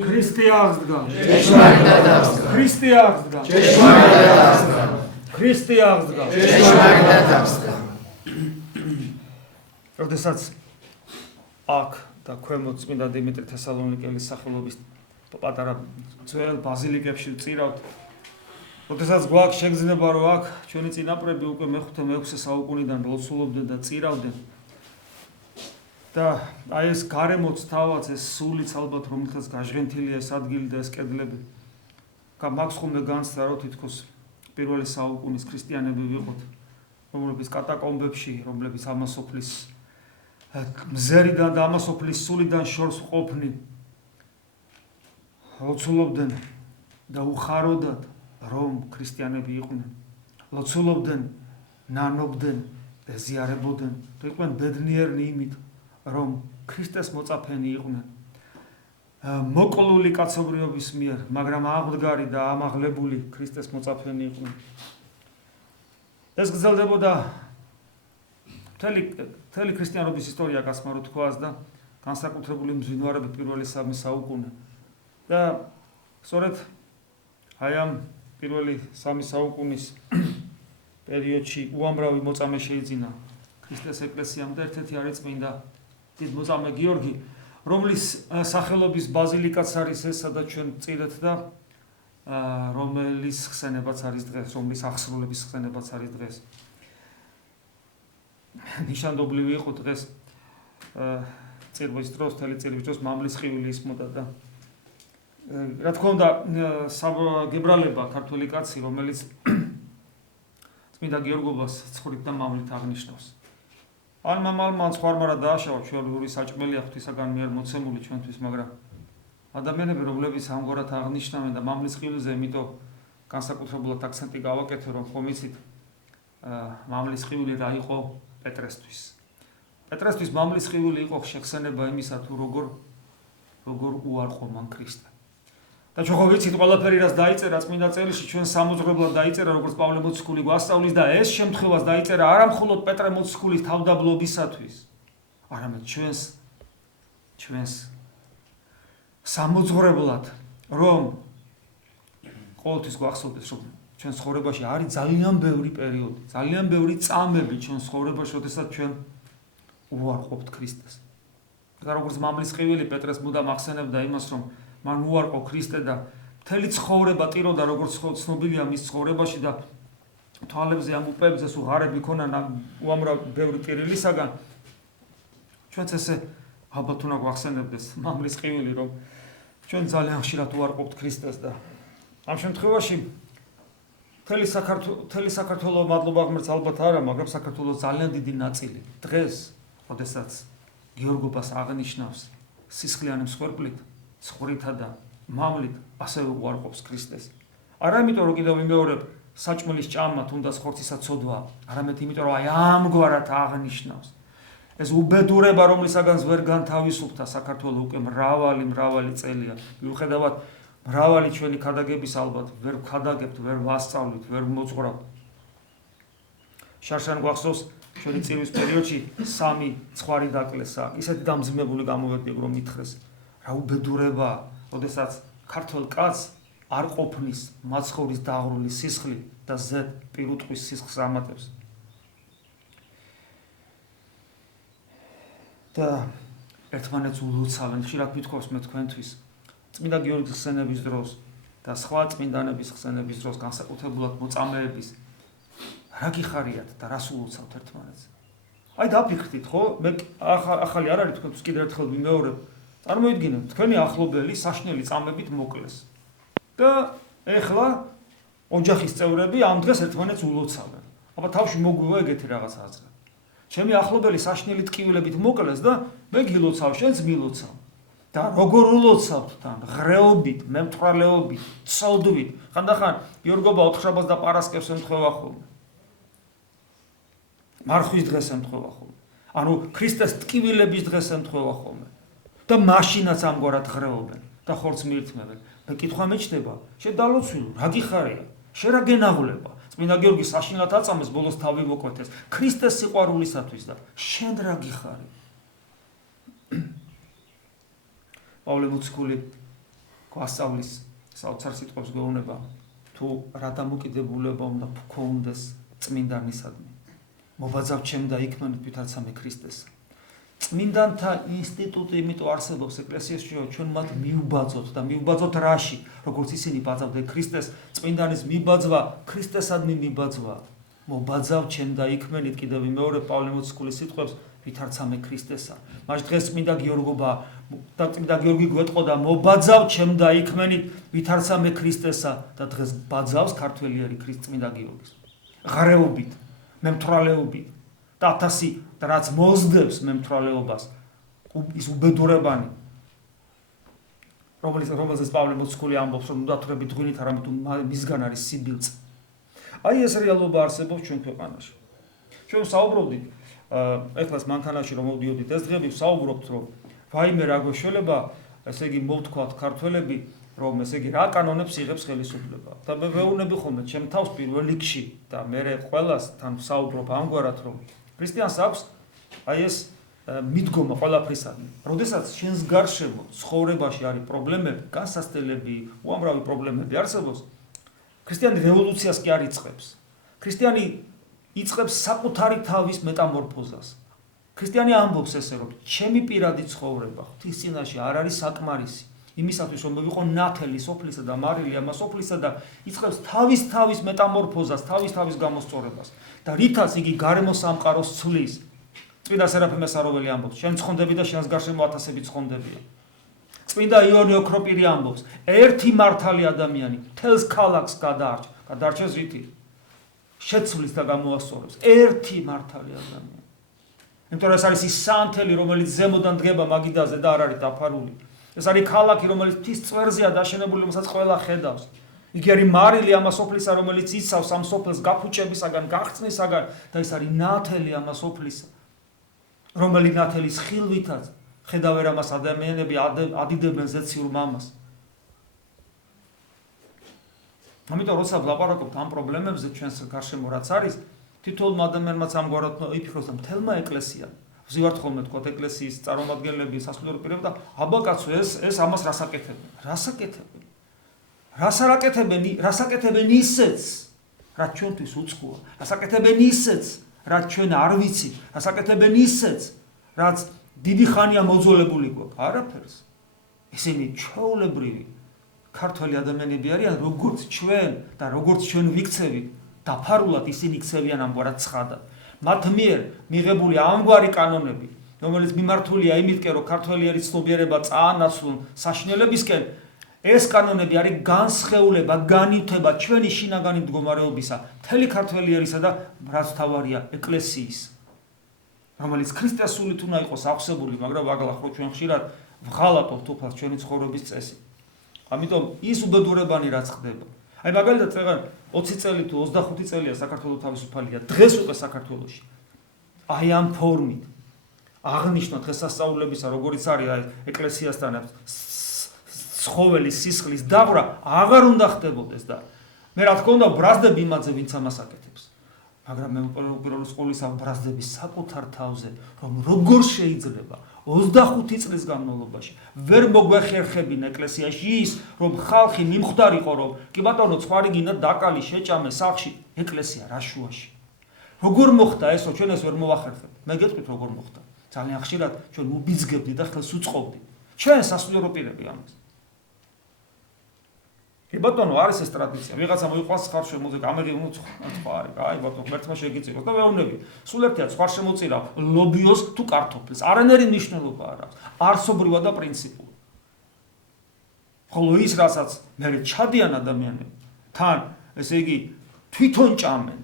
ქრისტე აღსდგა. ჭეშმარიტად აღსდგა. ქრისტე აღსდგა. ჭეშმარიტად აღსდგა. ქრისტე აღსდგა. ჭეშმარიტად აღსდგა. როდესაც აქ და ქვემოთ წმინდა დიმიტრი თესალონიკელის სახელობის პატარა ძველ ბაზილიკებში ვწირავთ. როდესაც გვაქვს შეგრძნება, რომ აქ ჩვენი წინაპრები უკვე მე-5-6 საუკუნიდან ლოცულობდნენ და წირავდნენ. და აი ეს გარემოც თავაც ეს სულიც ალბათ რომელთაც გაჟღენთილია ეს ადგილი და ეს კედლები. მაქვს ხომ განცდა რომ თითქოს პირველი საუკუნის ქრისტიანები ვიყოთ, რომლებიც კატაკომბებში, რომლებიც ამასოფლის მზერიდან და ამასოფლის სულიდან შორს ყოფნი ლოცულობდნენ და უხაროდათ რომ ქრისტიანები იყვნენ. ლოცულობდნენ, ნანობდნენ, ეზიარებოდნენ, იყვნენ ბედნიერნი იმით, რომ ქრისტეს მოწაფენი იყვნენ. მოკლული კაცობრიობის მიერ, მაგრამ აღმდგარი და ამაღლებული ქრისტეს მოწაფენი იყვნენ. ეს გრძელდებოდა მთელი ქრისტიანობის ისტორია გასმა რო თქვას და განსაკუთრებული მძვინვარებით პირველი 3 საუკუნე. და სწორედ აი ამ პირველი 3 საუკუნის პერიოდში უამრავი მოწამე შეიძინა ქრისტეს ეკლესიამ და ერთ-ერთი არის წმინდა დიდ მოწამე გიორგი, რომლის სახელობის ბაზილიკაც არის ეს, სადაც ჩვენ წირეთ და რომლის ხსენებაც არის დღეს, რომლის აღსრულების ხსენებაც არის დღეს. ნიშანდობლივი იყო დღეს წირვის დროს, მთელი წირვის დროს მამლის ხივილი ისმოდა და რა თქმა უნდა გებრალება ქართველი კაცი, რომელიც წმინდა გიორგობას ცხვრით და მამლით აღნიშნავს. ან მამალმა სხვა რა დააშავა ჩვეულებრივი საჭმელი ღვთისაგან მიერ მოცემული ჩვენთვის, მაგრამ ადამიანები, რომლებიც ამგვარად აღნიშნავენ და მამლის ხივილზე, იმიტომ განსაკუთრებულად აქცენტი გავაკეთე, რომ ხომ იცით მამლის ხივილი რა იყო პეტრესთვის. პეტრესთვის მამლის ხივილი იყო შეხსენება იმისა, თუ როგორ უარყო მან ქრისტე. და ჩვენ ხო ვიცით ყველაფერი რაც დაიწერა წმინდა წერილში, ჩვენ სამოძღვრებლად დაიწერა, როგორც პავლე მოციქული გვასწავლის და ეს შემთხვევას დაიწერა არა მხოლოდ პეტრე მოციქულის თავდაბლობისათვის, არამედ ჩვენს სამოძღვრებლად, რომ ყოველთვის გვახსოვდეს, რომ ჩვენ ცხოვრებაში არის ძალიან ბევრი პერიოდი, ძალიან ბევრი წამები ჩვენ ცხოვრებაში, როდესაც ჩვენ უარყოფთ ქრისტეს. და როგორც მამლის ხივილი პეტრეს მუდამ ახსენებდა იმას, რომ მან უარყო ქრისტე და მთელი ცხოვრება ტიროდა, როგორც ცნობილია მის ცხოვრებაში და თვალებზე ამ უპებზე სულ ღარები ქონა უამრავ ბევრი ტირილისაგან. ჩვენც ესე ალბათ უნდა გვახსენებდეს მამლის ხივილი, რომ ჩვენ ძალიან ხშირად უარყოფთ ქრისტეს და ამ შემთხვევაში მთელი საქართველოს მადლობა ღმერთს ალბათ არა, მაგრამ საქართველოს ძალიან დიდი ნაწილი დღეს, როდესაც გიორგობას აღნიშნავს სისხლიანი მსხვერპლით, ცხვრითა და მამლით, ასევე უარყოფს ქრისტეს. არა იმიტომ, რომ კიდევ ვიმეორებ საჭმელის ჭამა თუნდაც ხორცისა ცოდვა, არამედ იმიტომ, რომ აი ამგვარად აღნიშნავს. ეს უბედურება, რომლისაგანაც ვერ განთავისუფლდა საქართველო უკვე მრავალი წელია. მიუხედავად მრავალი ჩვენი ქადაგების ალბათ ვერ ვქადაგებთ, ვერ ვასწავლით, ვერ მოძღვრავთ. შარშან გვახსოვს ჩვენი წირვის პერიოდში 3 ცხვარი დაკლესა. ისეთი დამძიმებული გამოვედი, რომ მითხრეს რა უბედურება, როდესაც ქართველ კაცს არ ყოფნის მაცხოვრის დაღრული სისხლი და ზედ პირუტყვის სისხლს ამატებს. და ერთმანეთს ულოცავენ, ხშირად მithქვავს მე თქვენთვის წმინდა გიორგის ხსენების დროს და სხვა წმინდანების ხსენების დროს, განსაკუთრებულად მოწამეების, რა გიხარიათ და რას ულოცავთ ერთმანეთს. აი დაფიქრდით, ხო? მე ახალი არ არის თქვენთვის კიდევ ერთხელ ვიმეორებ. წარმოიდგინეთ, თქვენი ახლობელი საშნელი წამებით მოკლეს. და ეხლა ოჯახის წევრები ამ დღეს ერთმანეთს ულოცავენ. აბა თავში მოგვივა ეგეთი რაღაც აზრი. ჩემი ახლობელი საშნელი ტკივილებით მოკლეს და მე გილოცავ, შენც მილოცავ. და როგორ ულოცავთ თან? ღრეობით, მემთვრალეობით, ცოდვით. ხანდახან გიორგობა ოთხშაბათს და პარასკევს ემთხვევა ხოლმე. მარხვის დღეს ემთხვევა ხოლმე. ანუ ქრისტეს ტკივილების დღეს ემთხვევა ხოლმე. და მაშინაც ამგვარად ღრეობენ და ხორცს მიირთმევენ. მე კითხვა მეჩნდება, შედალოცვილო, რა გიხარია? შენ რა გენაღვლება? წმინდა გიორგი საშინლად აწამეს, ბოლოს თავი მოკვეთეს ქრისტეს სიყვარულისათვის და შენ რა გიხარი? პავლე მოციქული გვასწავლის საოცარ სიტყვებს გვეუბნება თუ რა დამოკიდებულება უნდა გქონდეს წმინდანისადმი. მობაძავ ჩემ და იქმნით ვითარცა მე ქრისტესა. წმინდანთა ინსტიტუტი იმიტომ არსებობს ეკლესიაში, რომ ჩვენ მათ მივბაძოთ და მივბაძოთ რაში, როგორც ისინი ბაძავდნენ ქრისტეს, წმინდანის მიბაძვა ქრისტესადმი მიბაძვა. მობაძავ ჩემ და იქმნით კიდევ მეორე პავლე მოციქულის სიტყვებს ვითარცა მე ქრისტესა. მაშინ დღეს წმინდა გიორგობა და წმინდა გიორგი გვეტყოდა მობაძავ ჩემ და იქმნით ვითარცა მე ქრისტესა და დღეს ბაძავს ქართველიერი წმინდა გიორგის. ღარეობით, მემთვრალეობით და 1000 და რაც მოსდევს მემთვრალეობას ის უბედურებანი რომელზეც პავლე მოციქული ამბობს რომ უდათვრებით ღვინით არამედ მისგან არის სიბილწე. აი ეს რეალობა არსებობს ჩვენ ქვეყანაში. ჩვენ საუბრობდით ეხლას მანქანაში რომ მოვდიოდით ეს დღეები საუბრობთ რომ ვაიმე რა გვეშველება ესე იგი მოვთქვათ ქართველები რომ ესე იგი რა კანონებს იღებს ხელისუფლება და მე ვეუბნები ხოლმე ჩემ თავს პირველ რიგში და მე ყველას თან საუბრობ ამგვარად რომ ქრისტიანს აქვს აი ეს მიდგომა ყველაფრისადმი. როდესაც შენს გარშემო ცხოვრებაში არის პრობლემები, განსასწრებელი, უამრავი პრობლემები არსებობს, ქრისტიანი რევოლუციას კი არ იწყებს. ქრისტიანი იწყებს საკუთარი თავის მეტამორფოზას. ქრისტიანი ამბობს ესე რომ ჩემი პირადი ცხოვრება ღვთის წინაშე არ არის საკმარისი. იმისათვის რომ მოვიყო ნათელი სოფლისა და მარილი ამას სოფლისა და იწყებს თავის მეტამორფოზას, თავის გამოსწორებას და რითაც იგი გარემო სამყაროს ცვლის. წმინდა სერაფიმე საროველი ამბობს, შენ ცხონდები და შენს გარშემო ათასები ცხონდებია. წმინდა იონი ოქროპირი ამბობს, ერთი მართალი ადამიანი თელს ქალაქს გადაარჩევს რითი? შეცვლის და გამოასწორებს. ერთი მართალი ადამიანი. იმიტომ რომ ეს არის ის სანთელი, რომელიც ზემოდან დგება მაგიდაზე და არ არის დაფარული. ეს არის ქალაქი, რომელიც მთის წვერზეა დაშენებული, რომელსაც ყველა ხედავს. იქ არის მარილი ამას სოფლისა, რომელიც იცავს ამ სოფელს გაფუჭებისაგან, გახსნისაგან და ეს არის ნათელი ამას სოფლისა. რომელი ნათელის ხილვითაც ხედავენ ამას ადამიანები ადიდებენ ზეციურ მამას. ამიტომ როცა ვლაპარაკობთ ამ პრობლემებზე ჩვენს გარშემო რაც არის, თითოეულ ადამიანმაც ამგვარად იფიქროს და მთელმა ეკლესიამ ვზივართ ხოლმე თქვათ ეკლესიის წარმომადგენლები, სასულიერო პირები და აბა კაცო ეს ამას რას აკეთებენ? რას აკეთებენ ისეც, რაც ჩვენთვის უცხოა. რას აკეთებენ ისეც, რაც ჩვენ არ ვიცით. რას აკეთებენ ისეც, რაც დიდი ხანია მოძოლებული გვაქვს. არაფერს. ისინი ჩვეულებრივი ქართველი ადამიანები არიან, როგორც ჩვენ და როგორც ჩვენ ვიქცევით, დაფარულად ისინი ქცევიან ამგვარად ცხადად. მათ მიერ მიღებული ამგვარი კანონები, რომელიც მიმართულია იმითკენ, რომ ქართველიერის ცნობიერება წაანაცვლონ საშინელებისკენ, ეს კანონები არის განსხეულება, განივთება ჩვენი შინაგანი მდგომარეობისა, მთელი ქართველიერისა და რაც თავარია ეკლესიის, რომელიც ქრისტეს სულით უნდა იყოს აღსებული, მაგრამ ვაგლახრო ჩვენ ხშირად ვღალატობთ უფალს ჩვენი ცხოვრების წესი. ამიტომ ის უბედურებანი რაც ხდება. აი მაგალითად წეგან 20 წელი თუ 25 წელია საქართველოს თავისუფალია, დღეს უკვე საქართველოში. აი ამ ფორმით აღნიშნოთ დღესასწაულებისა, როგორც არის აი ეკლესიასთან ცხოველის სისხლის დაღვრა აღარ უნდა ხდებოდეს და მე რა თქმა უნდა ბრაზდები იმაზე ვინც ამას აკეთებს. მაგრამ მე უპირველეს ყოვლისა ბრაზდების საკუთარ თავზე, რომ როგორ შეიძლება 25 წლის განმავლობაში ვერ მოგვეხერხებინა ეკლესიაში ის, რომ ხალხი მიმხვდარიყო, რომ კი ბატონო, ცხარი გინდა დაკალი შეჭამე სახში, ეკლესია რა შუაში. როგორ მოხდა ეს, რომ ჩვენ ეს ვერ მოვახერხებთ? მე გეტყვით როგორ მოხდა. ძალიან ხშირად ჩვენ უბიძგებდით და ხელს უწყობდით. ჩვენ სასულიერო პირები ამას. კი ბატონო, არის ეს ტრადიცია. ვიღაცა მოიყვანს ხარშემოზე, ამერი უცხო არის. აი ბატონო, ღმერთმა შეგიწიროს და ვეუბნები. სულ ერთია სხვა შემოწირა ლობიოს თუ კარტოფილს. არანაირი მნიშვნელობა არ აქვს. არსობრივად და პრინციპულად. ხოლო ის, რასაც მე ჩადიან ადამიანები, თან, ესე იგი, თვითონ ჭამენ.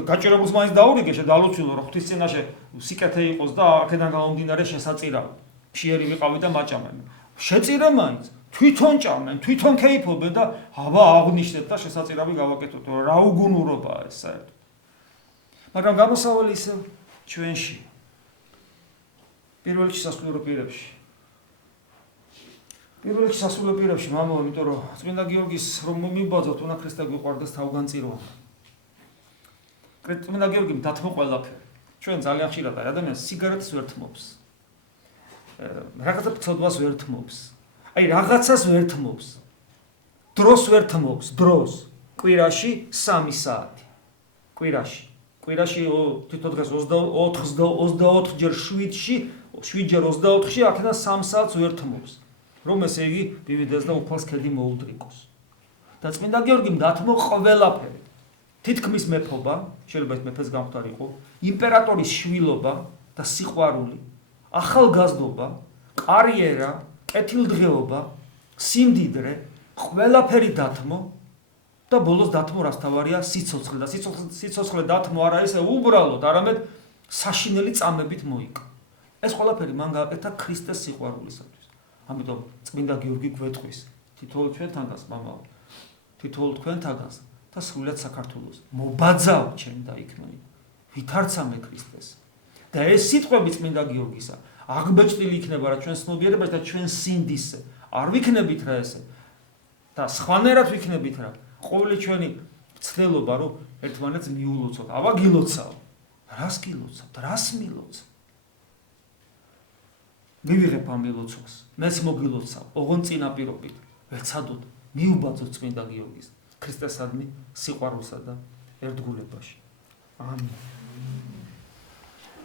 გაჭირებულს მაინც დაურიგე, შედალოცილო, რომ ღვთის წინაშე სიკეთე იყოს და აქედან გამომდინარე შესაწირავი. ფშიერი ვიყავი და მაჭამენ. შეწირე მაინც. თვითონ ჭამენ, თვითონ ქეიფობენ და აბა აღნიშნეთ და შესაწირავი გავაკეთოთ. რა უგუნურობაა ეს საერთოდ. მაგრამ გამოსავალი ისევ ჩვენში. პირველ რიგში სასულიერო პირებში. პირველ რიგში სასულიერო პირებში, მამაო, იმიტომ რომ წმინდა გიორგის რომ მივბაძოთ, უნდა ქრისტე გვიყვარდეს თავგანწირვა. წმინდა გიორგი დათმო ყველაფერი. ჩვენ ძალიან ხშირად ადამიანს სიგარეტს ვერ თმობს. რაღაცა ფცოდვას ვერ თმობს. აი რაღაცას ვერ თმობს. დროს ვერ თმობს, დროს. კვირაში 3 საათი. კვირაში თვითონ დღეს 24 ჯერ 7-ში, 7 ჯერ 24-ში აქედან 3 საათს ვერ თმობს. რომ ესე იგი დივიდეს და უფალს ქედი მოუდრიკოს. და წმინდა გიორგიმ დათმო ყველაფერი. თითქმის მეფობა, შეიძლება ეს მეფეს გამختارიყო, იმპერატორის შვილობა და სიყვარული, ახალგაზრდობა, კარიერა, კეთილდღეობა, სიმდიდრე, ყველაფერი დათმო და ბოლოს დათმო რასთავარია სიცოცხლე და სიცოცხლე დათმო არა ისე უბრალოდ, არამედ საშინელი წამებით მოიკა. ეს ყველაფერი მან გააკეთა ქრისტეს სიყვარულისათვის. ამიტომ წმინდა გიორგი გვეტყვის თითოეულ ჩვენთანაც მამაო, თითოეულ თქვენთანაც და სრულად საქართველოს. მობაძავ ჩემ და იქმნი. ვითარცამე ქრისტეს. და ეს სიტყვები წმინდა გიორგისა აღბეჭდილი იქნება რა ჩვენ ცნობიერებაში და ჩვენ სინდისზე. არ ვიქნებით რა ესე. და სხვანაირად ვიქნებით რა. ყოველი ჩვენი ცდელობა რომ ერთმანეთს მიულოცოთ. აბა გილოცავ. რას გილოცავ? რას მილოცავ? მივიღებ ამ მილოცვას. მეც მოგილოცავ. ოღონ წინაპირობით ვეცადოთ მიუბაძოთ წმინდა გიორგის ქრისტესადმი სიყვარულსა და ერთგულებაში. ამინ.